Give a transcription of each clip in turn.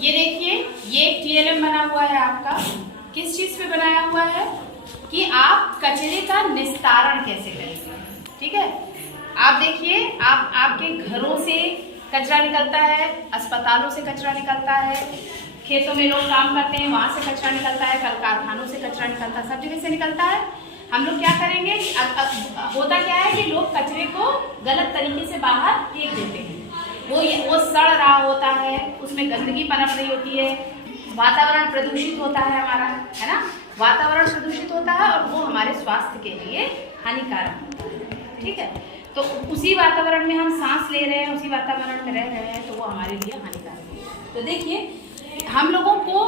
ये देखिए, ये एक TLM बना हुआ है आपका। किस चीज पे बनाया हुआ है कि आप कचरे का निस्तारण कैसे करेंगे। ठीक है, आप देखिए, आप आपके घरों से कचरा निकलता है, अस्पतालों से कचरा निकलता है, खेतों में लोग काम करते हैं वहां से कचरा निकलता है, कल कारखानों से कचरा निकलता है, सब जगह से निकलता है। हम लोग क्या करेंगे, होता क्या है कि लोग कचरे को गलत तरीके से बाहर फेंक देते हैं। वो सड़ रहा होता है, उसमें गंदगी पनप रही होती है, वातावरण प्रदूषित होता है हमारा, है ना। वातावरण प्रदूषित होता है और वो हमारे स्वास्थ्य के लिए हानिकारक होता है। ठीक है, तो उसी वातावरण में हम सांस ले रहे हैं, उसी वातावरण में रह रहे हैं, तो वो हमारे लिए हानिकारक है। तो देखिए, हम लोगों को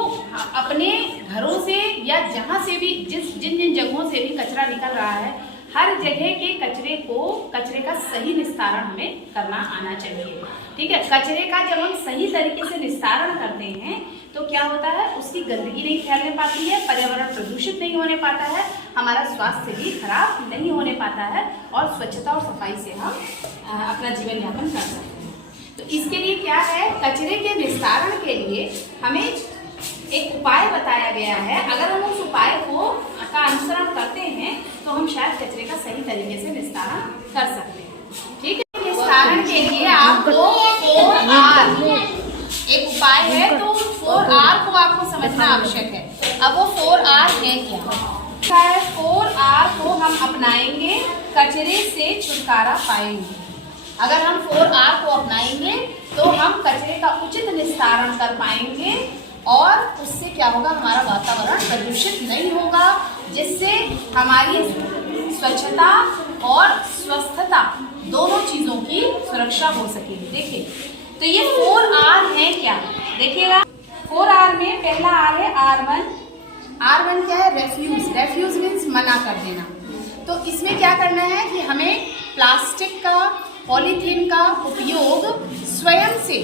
अपने घरों से या जहाँ से भी जिन जिन जगहों से भी कचरा निकल रहा है, हर जगह के कचरे का सही निस्तारण हमें करना आना चाहिए। ठीक है, कचरे का जब हम सही तरीके से निस्तारण करते हैं तो क्या होता है, उसकी गंदगी नहीं फैलने पाती है, पर्यावरण प्रदूषित नहीं होने पाता है, हमारा स्वास्थ्य भी खराब नहीं होने पाता है और स्वच्छता और सफाई से हम अपना जीवन यापन कर सकते हैं। तो इसके लिए क्या है, कचरे के निस्तारण के लिए हमें एक उपाय बताया गया है। अगर हम उस उपाय का अनुसरण करते हैं तो हम शायद कचरे का सही तरीके से निस्तारण कर सकते हैं। ठीक है, निस्तारण के लिए आपको 4R एक उपाय है, तो 4R को आपको समझना आवश्यक है। अब वो 4R है क्या है? 4R को हम अपनाएंगे, कचरे से छुटकारा पाएंगे। अगर हम 4R को अपनाएंगे तो हम कचरे का उचित निस्तारण कर पाएंगे और उससे क्या होगा, हमारा वातावरण प्रदूषित नहीं होगा, जिससे हमारी स्वच्छता और स्वस्थता दोनों चीजों की सुरक्षा हो सकेगी। देखिए, तो ये 4R है क्या, देखिएगा। 4R में पहला R है R1। R1 क्या है, रेफ्यूज। रेफ्यूज मीन्स मना कर देना। तो इसमें क्या करना है कि हमें प्लास्टिक का, पॉलीथीन का उपयोग स्वयं से,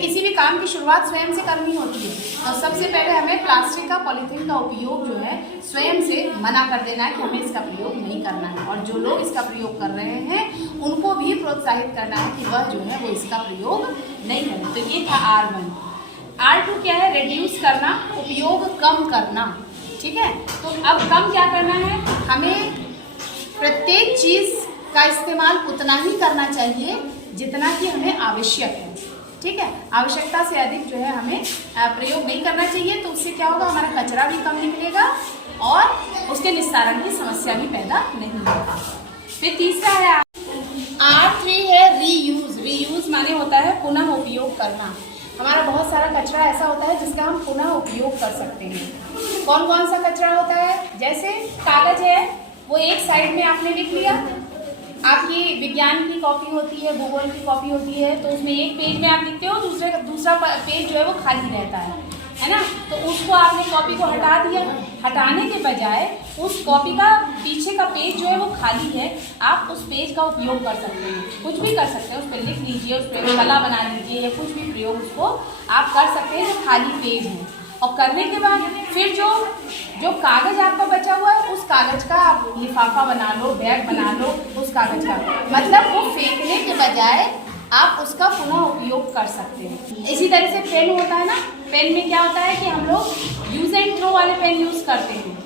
किसी भी काम की शुरुआत स्वयं से करनी होती है। और सबसे पहले हमें प्लास्टिक का, पॉलीथीन का उपयोग जो है स्वयं से मना कर देना है कि हमें इसका प्रयोग नहीं करना है। और जो लोग इसका प्रयोग कर रहे हैं उनको भी प्रोत्साहित करना है कि वह जो है वो इसका प्रयोग नहीं करें। तो ये था R1। R2 क्या है, रिड्यूस करना, उपयोग कम करना। ठीक है, तो अब कम क्या करना है, हमें प्रत्येक चीज का इस्तेमाल उतना ही करना चाहिए जितना कि हमें आवश्यक है। ठीक है, आवश्यकता से अधिक जो है हमें प्रयोग नहीं करना चाहिए। तो उससे क्या होगा, हमारा कचरा भी कम निकलेगा और उसके निस्तारण की समस्या भी पैदा नहीं होगा। फिर तीसरा है R3 है रीयूज। रीयूज माने होता है पुनः उपयोग करना। हमारा बहुत सारा कचरा ऐसा होता है जिसका हम पुनः उपयोग कर सकते हैं। कौन कौन सा कचरा होता है, जैसे कागज है, वो एक साइड में आपने लिख लिया, आपकी विज्ञान की कॉपी होती है, भूगोल की कॉपी होती है, तो उसमें एक पेज में आप लिखते हो, दूसरा पेज जो है वो खाली रहता है ना। तो उसको आपने कॉपी को हटा दिया, हटाने के बजाय उस कॉपी का पीछे का पेज जो है वो खाली है, आप उस पेज का उपयोग कर सकते हैं, कुछ भी कर सकते हैं, उस पर लिख लीजिए, उस पर कला बना लीजिए या कुछ भी प्रयोग उसको आप कर सकते हैं जो खाली पेज है। और करने के बाद फिर जो कागज आपका बचा हुआ है, उस कागज का आप लिफाफा बना लो, बैग बना लो उस कागज का, मतलब वो फेंकने के बजाय आप उसका पुनः उपयोग कर सकते हैं। इसी तरह से पेन होता है ना, पेन में क्या होता है कि हम लोग यूज एंड थ्रो वाले पेन यूज करते हैं,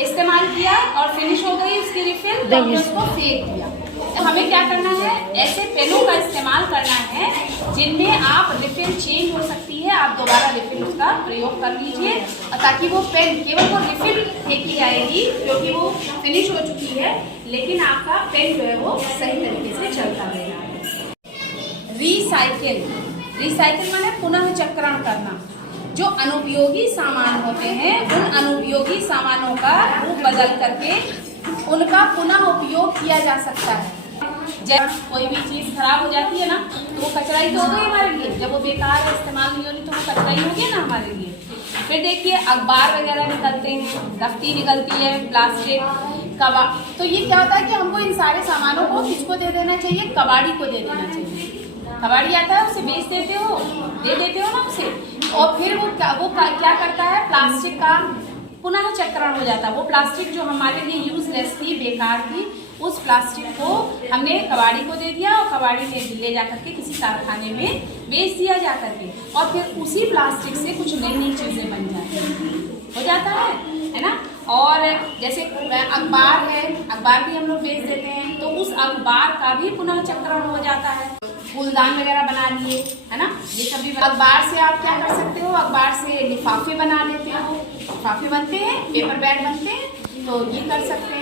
इस्तेमाल किया और फिनिश हो गई उसकी रिफिल, तो हमने उसको फेंक दिया। तो हमें क्या करना है, ऐसे पेनों का इस्तेमाल करना है जिनमें आप रिफिल चेंज हो सकती है, आप दोबारा रिफिल उसका प्रयोग कर लीजिए, ताकि वो पेन केवल वो रिफिल फेंकी जाएगी क्योंकि वो फिनिश हो चुकी है, लेकिन आपका पेन जो है वो सही तरीके से चलता रहेगा। रिसाइकिल। रिसाइकिल माने पुनः चक्रण करना। जो अनुपयोगी सामान होते हैं उन अनुपयोगी सामानों का रूप बदल करके उनका पुनः उपयोग किया जा सकता है। जब कोई भी चीज़ खराब हो जाती है ना, तो वो कचरा ही तो हो गई हमारे लिए। जब वो बेकार है, इस्तेमाल नहीं हो रही, तो वो कचरा ही हो गया ना हमारे लिए। फिर देखिए, अखबार वगैरह निकलते हैं, दफ्ती निकलती है, प्लास्टिक, कबाड़। तो ये क्या होता है कि हमको इन सारे सामानों को किसको दे देना चाहिए, कबाड़ी को दे देना चाहिए। कबाड़ी आता है, उसे बेच देते हो, दे देते हो ना उसे, और फिर वो क्या करता है, प्लास्टिक का पुनः चक्रण हो जाता है। वो प्लास्टिक जो हमारे लिए यूजलेस थी, बेकार थी, उस प्लास्टिक को हमने कबाड़ी को दे दिया और कबाड़ी ने ले जा करके किसी कारखाने में बेच दिया जा करके, और फिर उसी प्लास्टिक से कुछ नई नई चीज़ें बन जाती हो जाता है ना। और जैसे अखबार है, अखबार भी हम लोग बेच देते हैं, तो उस अखबार का भी पुनः चक्रण हो जाता है। फूलदान वगैरह बना लिए, है ना, ये सब भी। अखबार से आप क्या कर सकते हो, अखबार से लिफाफे बना लेते हो, लिफाफे बनते हैं, पेपर बैग बनते हैं, तो ये कर सकते हैं।